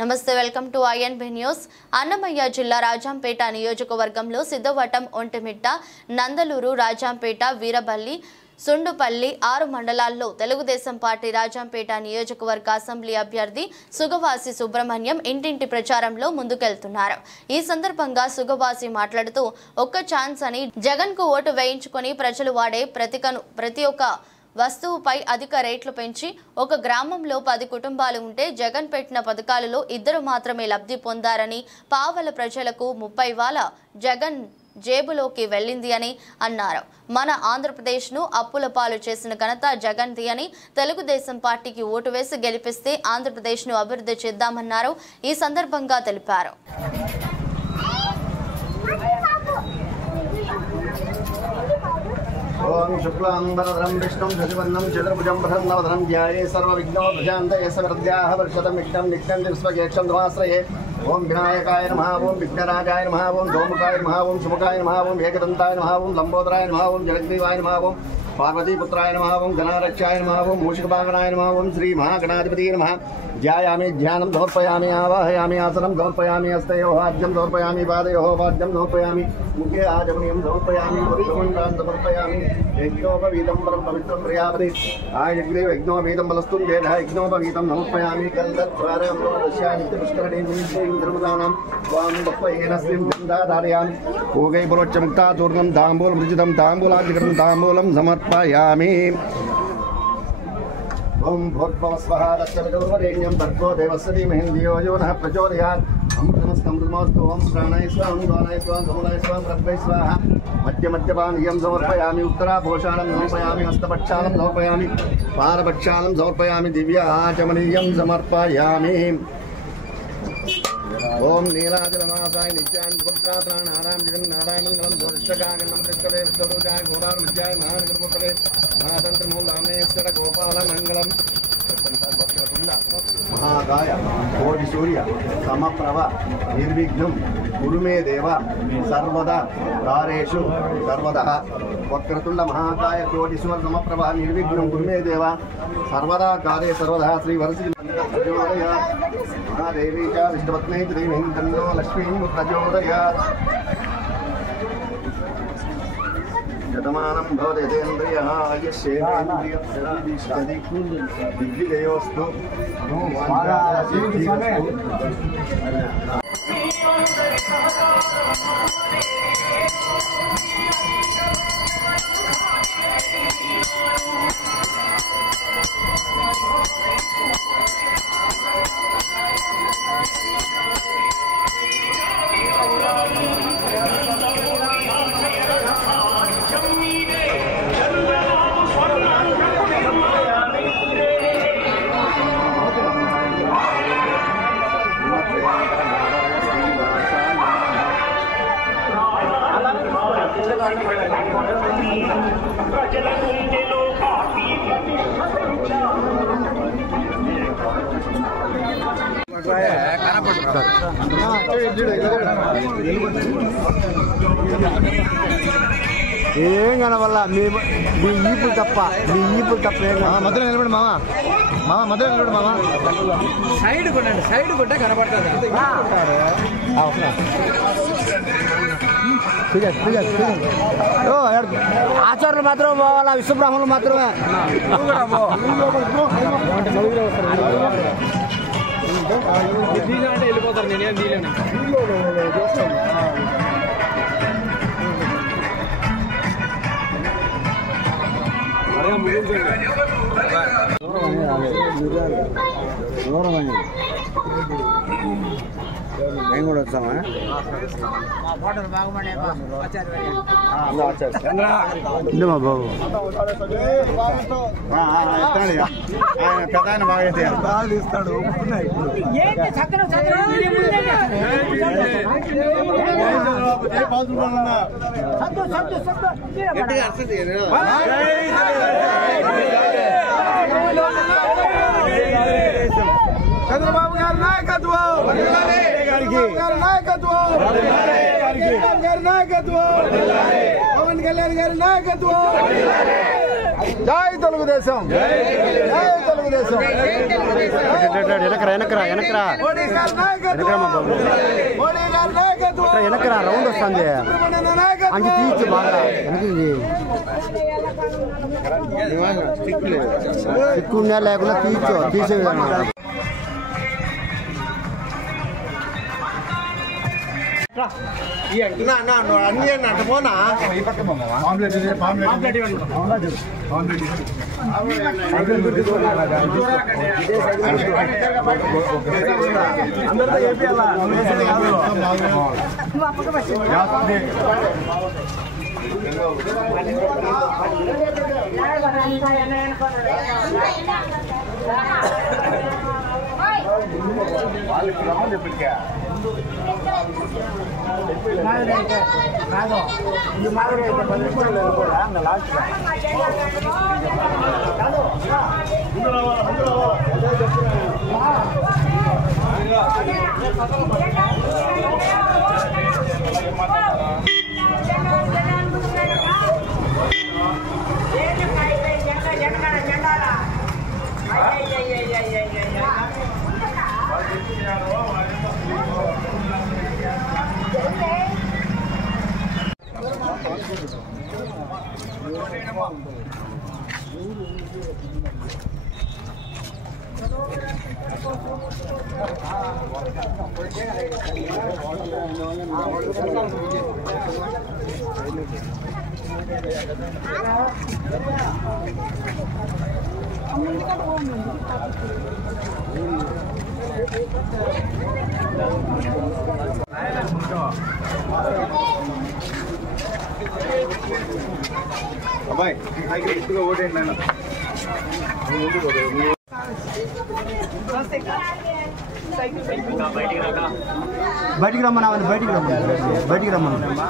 నమస్తే, welcome to INB news. Annamayya జిల్లా రాజంపేట నియోజకవర్గంలో సిద్ధవటం, ఒంటిమిట్ట, నందలూరు, రాజంపేట, వీరబల్లి, సుండుపల్లి 6 మండలాల్లో తెలుగుదేశం పార్టీ రాజంపేట నియోజకవర్గ అసెంబ్లీ అభ్యర్థి సుగవాసి సుబ్రహ్మణ్యం ఇంటింటి ప్రచారంలో ముందుకెళ్తున్నారు. ఈ సందర్భంగా సుగవాసి మాట్లాడుతూ ఒక్క ఛాన్స్ అని జగన్ కు ఓటు వేయించుకొని ప్రజలు వాడే ప్రతి ఒక్క వస్తువుపై అధిక రేట్లు పెంచి ఒక గ్రామంలో 10 కుటుంబాలు ఉంటే జగన్ పెట్టిన పథకాలలో 2 మాత్రమే లబ్ధి పొందారని, పావల ప్రజలకు 30,000 జగన్ జేబులోకి వెళ్ళింది అని అన్నారు. మన ఆంధ్రప్రదేశ్ను అప్పుల పాలు చేసిన ఘనత జగన్ది అని, తెలుగుదేశం పార్టీకి ఓటు వేసి గెలిపిస్తే ఆంధ్రప్రదేశ్ను అభివృద్ధి చేద్దామన్నారు. ఈ సందర్భంగా తెలిపారు. ओम शुक्लांबरधरं विष्णुं शशिवर्णं चतुर्भुजं प्रसन्नवदनं ध्याये सर्वविघ्नोपशान्तये समृद्ध्याः वर्षतं विघ्नं नित्यं विश्वकेक्षं धमाश्रये। ओम विनायकाय नमः, ओम विघ्नराजाय नमः, ओम गौमुखाय नमः, ओम शुमुखाय नमः, ओम एकदन्ताय नमः, ओम लंबोदराय नमः, ओम जगद्देवाय नमः, ओम पार्वतीपुत्राय नमः, ओम गणारक्षाय नमः, ओम मूषिकवाहनाय नमः, ओम श्री महागणाधिपतये नमः। ध्यायामि ध्यानं समर्पयामि, आवाहयामि आसनं समर्पयामि, हस्तयोः आद्यं समर्पयामि, पादयोः वाद्यं समर्पयामि, मुखे आचमनीयं समर्पयामि, पुरुषमण्डान् समर्पयामि। यज्ञोपवीतं परं पवित्रं प्रियापदे आयग्रे यज्ञोपवीतं बलस्तुं वेदः यज्ञोपवीतं समर्पयामि। कल्दद्वारं नित्यपुष्करणे निमित्तेन्द्रमुदानां त्वां तत्त्वहेनस्मिं गन्धाधारयामि। भोगै पुरोच्चमुक्ता चूर्णं ताम्बूलमृजितं ताम्बूलाधिकृतं ताम्बूलं समर्पयामि। ओम भूर्भुवस्वः तत्सवितुर्वरेण्यं भर्गो देवस्य धीमहि धियो यो नः प्रचोदयात्। अमृतमस्तमृतमस्तु। ओम प्राणाय स्वाहा, दानाय स्वाहा, समूलाय स्वाहा, प्रभवे स्वाहा। मध्यमध्यपानीयं समर्पयामि, उत्तराभूषाणं समर्पयामि, हस्तपक्षालं समर्पयामि, पारपक्षालं समर्पयामि, दिव्य आचमनीयं समर्पयामि। ओम नीलाचलमासाय नित्यान् पुत्रा प्राणानां जगन्नाथाय मङ्गलं ज्योतिषकागन्नं कृष्णवे विष्णुपूजाय घोरार्मज्जाय महानगरपुत्रे महातन्त्रमूलामेश्वर गोपालमङ्गलम्। महाकाय कोटि सूर्य समप्रभ निर्विघ्नं कुरु मे देव सर्वदा कार्येषु सर्वदा। वक्रतुण्ड महाकाय कोटि सूर्य समप्रभ निर्विघ्नं कुरु मे देव सर्वदा कार्ये सर्वदा। श्री वरसिद्धि महादेवी च विष्णुपत्नी श्रीमहीं तन्नो लक्ष्मीं प्रचोदयात्। शतमानं भवति यतेन्द्रियः आयुष्येन्द्रियः दिग्विजयोस्तु। ఏం కనవల్ల మీ ఈపులు తప్ప మధ్యలో నిలబడి మామ మధ్యలో నిలబడి మామ సైడ్ కొట్టండి, సైడ్ కొట్టే కనపడుతుంది. ఆచార్యులు మాత్రం పోవాలా, విశ్వబ్రాహ్మణులు మాత్రమే. అంటే వెళ్ళిపోతారు, నేనేం తీయలేను. మేము కూడా వచ్చామా? మా బాబు పెద్ద ఆయన బాగా ఇస్తాడు. చంద్రబాబు గారి నాయకత్వం, పవన్ కళ్యాణ్ గారి నాయకత్వం. జై తెలుగుదేశం, జై తెలుగుదేశం. వెనకరా మా బాబు వెనకరా రౌండ్ వస్తుంది అంటే తీయచ్చు బాగా వెనక్కి ఎక్కువ లేకుండా తీసే విధానం అన్ని అన్నట్టు పోనా అబ్బాయి ఎక్కువ ఓటేయండి నాన్న బయటికి రమ్మన్నా బయటికి రమ్మన్నా